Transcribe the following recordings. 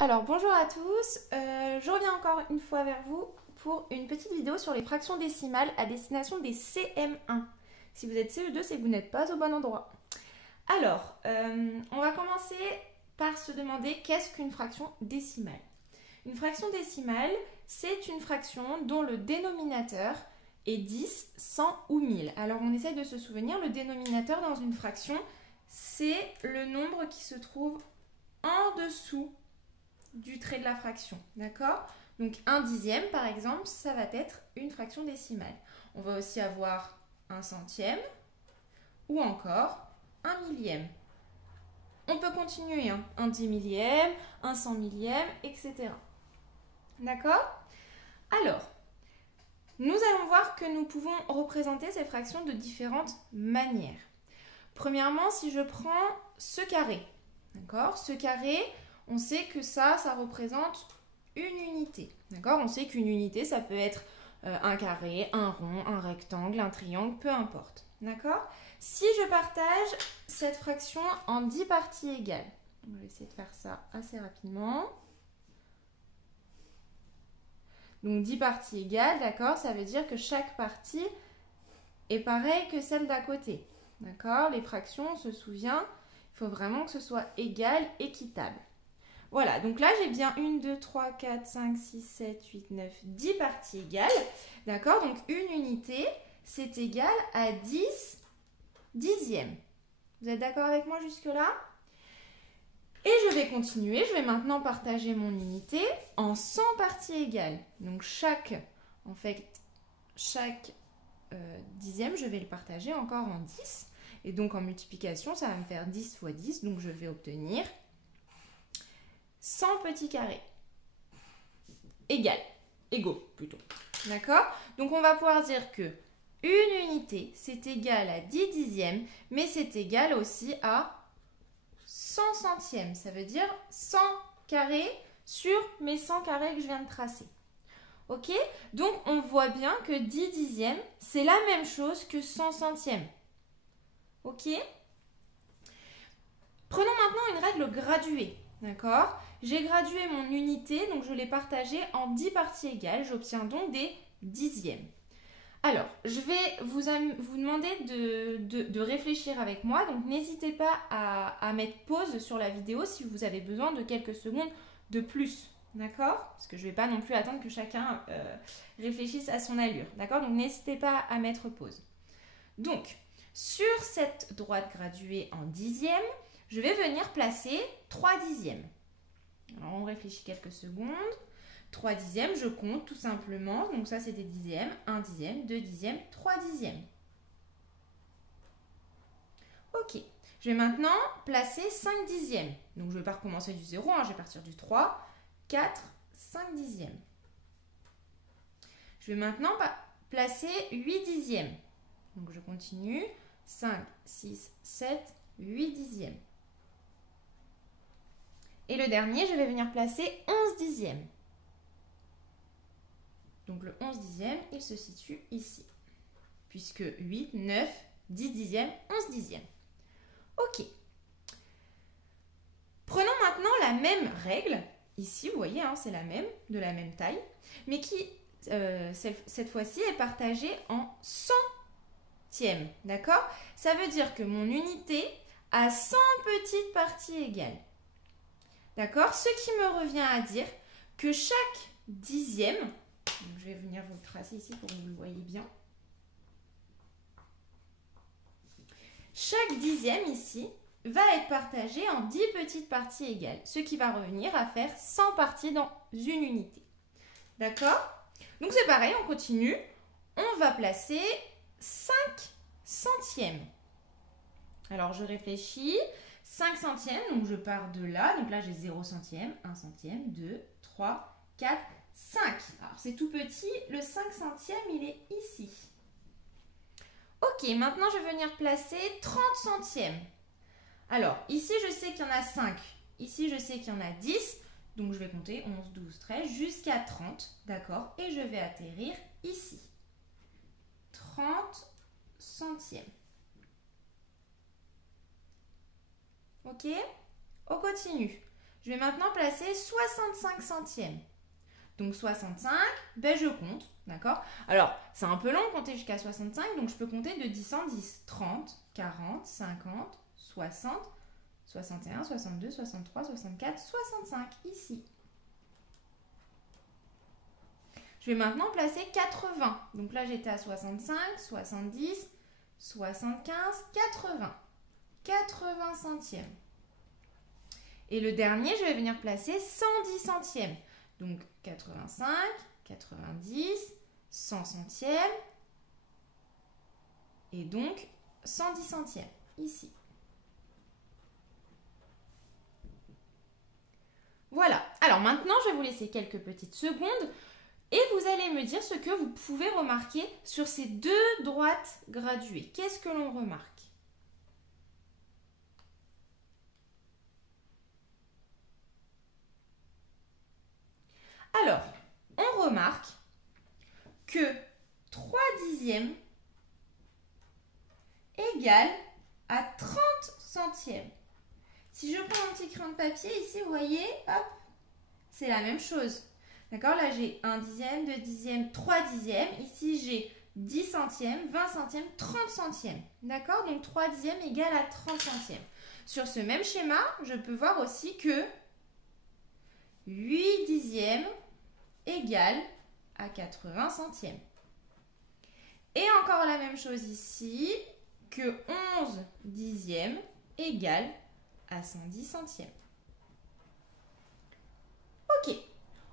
Alors bonjour à tous, je reviens encore une fois vers vous pour une petite vidéo sur les fractions décimales à destination des CM1. Si vous êtes CE2, c'est que vous n'êtes pas au bon endroit. Alors, on va commencer par se demander qu'est-ce qu'une fraction décimale. Une fraction décimale, c'est une fraction dont le dénominateur est 10, 100 ou 1000. Alors on essaye de se souvenir, le dénominateur dans une fraction, c'est le nombre qui se trouve en dessous du trait de la fraction, d'accord? Donc un dixième, par exemple, ça va être une fraction décimale. On va aussi avoir un centième ou encore un millième. On peut continuer, hein, un 10 millième, un 100 millième, etc. D'accord? Alors, nous allons voir que nous pouvons représenter ces fractions de différentes manières. Premièrement, si je prends ce carré, d'accord? Ce carré, on sait que ça représente une unité. D'accord? On sait qu'une unité, ça peut être un carré, un rond, un rectangle, un triangle, peu importe. D'accord? Si je partage cette fraction en 10 parties égales, on va essayer de faire ça assez rapidement. Donc 10 parties égales, d'accord? Ça veut dire que chaque partie est pareille que celle d'à côté. D'accord? Les fractions, on se souvient, il faut vraiment que ce soit égal, équitable. Voilà, donc là j'ai bien 1, 2, 3, 4, 5, 6, 7, 8, 9, 10 parties égales. D'accord? Donc une unité, c'est égal à 10 dixièmes. Vous êtes d'accord avec moi jusque-là? Et je vais continuer, je vais maintenant partager mon unité en 100 parties égales. Donc chaque dixième, je vais le partager encore en 10. Et donc en multiplication, ça va me faire 10 fois 10, donc je vais obtenir 100 petits carrés. Égaux plutôt. D'accord? Donc on va pouvoir dire que une unité, c'est égal à 10 dixièmes, mais c'est égal aussi à 100 centièmes. Ça veut dire 100 carrés sur mes 100 carrés que je viens de tracer. Ok? Donc on voit bien que 10 dixièmes, c'est la même chose que 100 centièmes. Ok? Prenons maintenant une règle graduée. D'accord? J'ai gradué mon unité, donc je l'ai partagée en 10 parties égales. J'obtiens donc des dixièmes. Alors, je vais vous demander de réfléchir avec moi. Donc, n'hésitez pas à mettre pause sur la vidéo si vous avez besoin de quelques secondes de plus. D'accord? Parce que je ne vais pas non plus attendre que chacun réfléchisse à son allure. D'accord? Donc, n'hésitez pas à mettre pause. Donc, sur cette droite graduée en dixième, je vais venir placer 3 dixièmes. Alors, on réfléchit quelques secondes. 3 dixièmes, je compte tout simplement. Donc ça, c'est des dixièmes. 1 dixième, 2 dixièmes, 3 dixièmes. Ok. Je vais maintenant placer 5 dixièmes. Donc je ne vais pas recommencer du 0, hein, je vais partir du 3, 4, 5 dixièmes. Je vais maintenant placer 8 dixièmes. Donc je continue. 5, 6, 7, 8 dixièmes. Et le dernier, je vais venir placer 11 dixièmes. Donc le 11 dixième, il se situe ici. Puisque 8, 9, 10 dixièmes, 11 dixièmes. Ok. Prenons maintenant la même règle. Ici, vous voyez, hein, c'est la même, de la même taille. Mais qui, cette fois-ci, est partagée en centièmes. D'accord? Ça veut dire que mon unité a 100 petites parties égales. D'accord? Ce qui me revient à dire que chaque dixième, donc je vais venir vous le tracer ici pour que vous le voyez bien. Chaque dixième ici va être partagé en 10 petites parties égales, ce qui va revenir à faire 100 parties dans une unité. D'accord? Donc c'est pareil, on continue. On va placer 5 centièmes. Alors je réfléchis. 5 centièmes, donc je pars de là. Donc là j'ai 0 centième, 1 centième, 2, 3, 4, 5. Alors c'est tout petit, le 5 centième il est ici. Ok, maintenant je vais venir placer 30 centièmes. Alors ici je sais qu'il y en a 5, ici je sais qu'il y en a 10. Donc je vais compter 11, 12, 13 jusqu'à 30, d'accord? Et je vais atterrir ici. 30 centièmes. Ok? On continue. je vais maintenant placer 65 centièmes. Donc 65, ben je compte, d'accord? Alors, c'est un peu long de compter jusqu'à 65, donc je peux compter de 10 en 10. 30, 40, 50, 60, 61, 62, 63, 64, 65, ici. Je vais maintenant placer 80. Donc là, j'étais à 65, 70, 75, 80. 80 centièmes. Et le dernier, je vais venir placer 110 centièmes. Donc 85, 90, 100 centièmes. Et donc 110 centièmes, ici. Voilà. Alors maintenant, je vais vous laisser quelques petites secondes et vous allez me dire ce que vous pouvez remarquer sur ces deux droites graduées. Qu'est-ce que l'on remarque? Alors, on remarque que 3 dixièmes égale à 30 centièmes. Si je prends mon petit crayon de papier, ici, vous voyez, hop, c'est la même chose. D'accord? Là, j'ai 1 dixième, 2 dixièmes, 3 dixièmes. Ici, j'ai 10 centièmes, 20 centièmes, 30 centièmes. D'accord? Donc, 3 dixièmes égale à 30 centièmes. Sur ce même schéma, je peux voir aussi que 8 dixièmes égale à 80 centièmes. Et encore la même chose ici, que 11 dixièmes égale à 110 centièmes. Ok,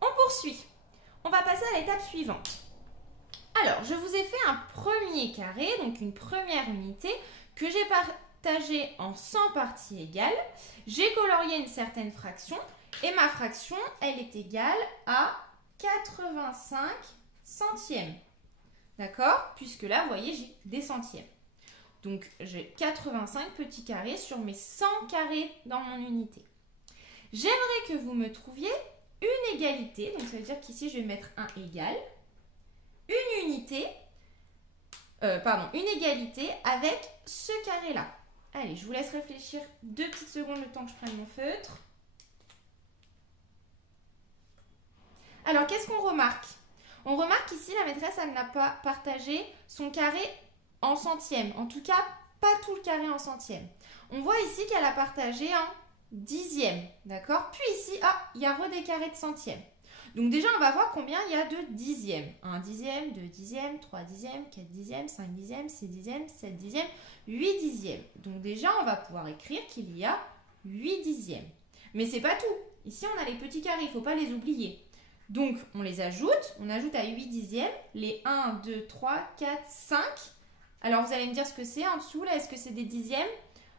on poursuit. On va passer à l'étape suivante. Alors, je vous ai fait un premier carré, donc une première unité, que j'ai partagée en 100 parties égales. J'ai colorié une certaine fraction, et ma fraction, elle est égale à 85 centièmes. D'accord? Puisque là, vous voyez, j'ai des centièmes. Donc, j'ai 85 petits carrés sur mes 100 carrés dans mon unité. J'aimerais que vous me trouviez une égalité. Donc, ça veut dire qu'ici, je vais mettre un égal. Une unité, une égalité avec ce carré-là. Allez, je vous laisse réfléchir 2 petites secondes le temps que je prenne mon feutre. Alors, qu'est-ce qu'on remarque? On remarque qu'ici, la maîtresse, elle n'a pas partagé son carré en centièmes. En tout cas, pas tout le carré en centièmes. On voit ici qu'elle a partagé en dixièmes. D'accord? Puis ici, il y a des carrés de centièmes. Donc déjà, on va voir combien il y a de dixièmes. 1 dixième, 2 dixièmes, 3 dixièmes, 4 dixièmes, 5 dixièmes, 6 dixièmes, 7 dixièmes, 8 dixièmes. Donc déjà, on va pouvoir écrire qu'il y a 8 dixièmes. Mais c'est pas tout. Ici, on a les petits carrés, il ne faut pas les oublier. Donc, on les ajoute. On ajoute à 8 dixièmes les 1, 2, 3, 4, 5. Alors, vous allez me dire ce que c'est en dessous, là. Est-ce que c'est des dixièmes?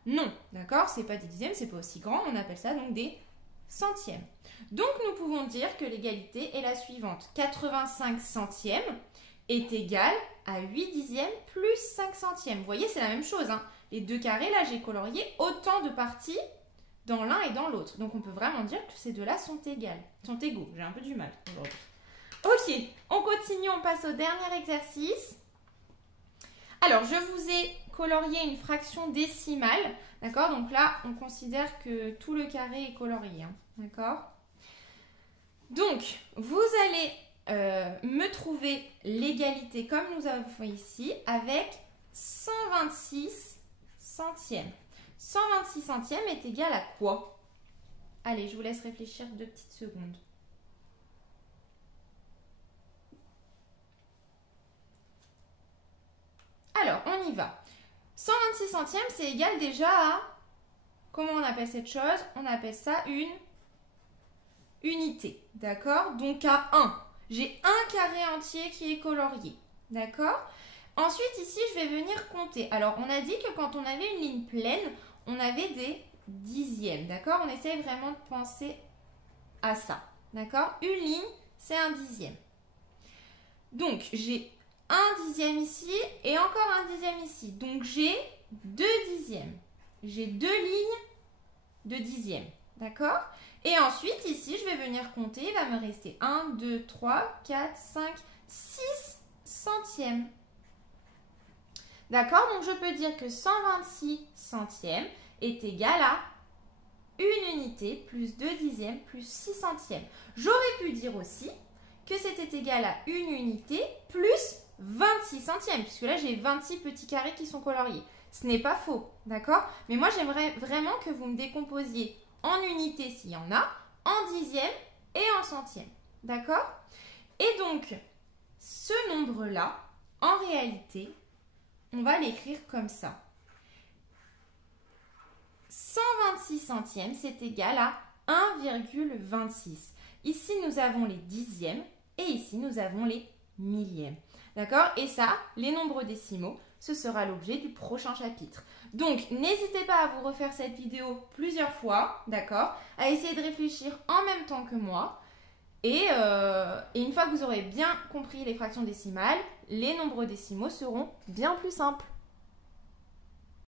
Non, d'accord? C'est pas des dixièmes, c'est pas aussi grand. On appelle ça donc des centièmes. Donc, nous pouvons dire que l'égalité est la suivante. 85 centièmes est égal à 8 dixièmes plus 5 centièmes. Vous voyez, c'est la même chose, hein. Les deux carrés, là, j'ai colorié autant de parties dans l'un et dans l'autre. Donc, on peut vraiment dire que ces deux-là sont égaux. J'ai un peu du mal aujourd'hui. Ok, on continue, on passe au dernier exercice. Alors, je vous ai colorié une fraction décimale, d'accord? Donc là, on considère que tout le carré est colorié, hein, d'accord? Donc, vous allez me trouver l'égalité comme nous avons fait ici avec 126 centièmes. 126 centièmes est égal à quoi? Allez, je vous laisse réfléchir 2 petites secondes. Alors, on y va. 126 centièmes, c'est égal déjà à... Comment on appelle cette chose? On appelle ça une unité, d'accord? Donc à 1. J'ai un carré entier qui est colorié, d'accord? Ensuite, ici, je vais venir compter. Alors, on a dit que quand on avait une ligne pleine, on avait des dixièmes, d'accord? On essaye vraiment de penser à ça, d'accord? Une ligne, c'est un dixième. Donc, j'ai un dixième ici et encore un dixième ici. Donc, j'ai 2 dixièmes. J'ai 2 lignes de dixièmes, d'accord? Et ensuite, ici, je vais venir compter. Il va me rester 1, 2, 3, 4, 5, 6 centièmes. D'accord? Donc, je peux dire que 126 centièmes est égal à 1 unité plus 2 dixièmes plus 6 centièmes. J'aurais pu dire aussi que c'était égal à 1 unité plus 26 centièmes, puisque là j'ai 26 petits carrés qui sont coloriés. Ce n'est pas faux, d'accord? Mais moi j'aimerais vraiment que vous me décomposiez en unités s'il y en a, en dixièmes et en centièmes, d'accord? Et donc, ce nombre-là, en réalité, on va l'écrire comme ça. 126 centièmes, c'est égal à 1,26. Ici, nous avons les dixièmes et ici, nous avons les millièmes. D'accord? Et ça, les nombres décimaux, ce sera l'objet du prochain chapitre. Donc, n'hésitez pas à vous refaire cette vidéo plusieurs fois, d'accord? À essayer de réfléchir en même temps que moi. Et une fois que vous aurez bien compris les fractions décimales, les nombres décimaux seront bien plus simples.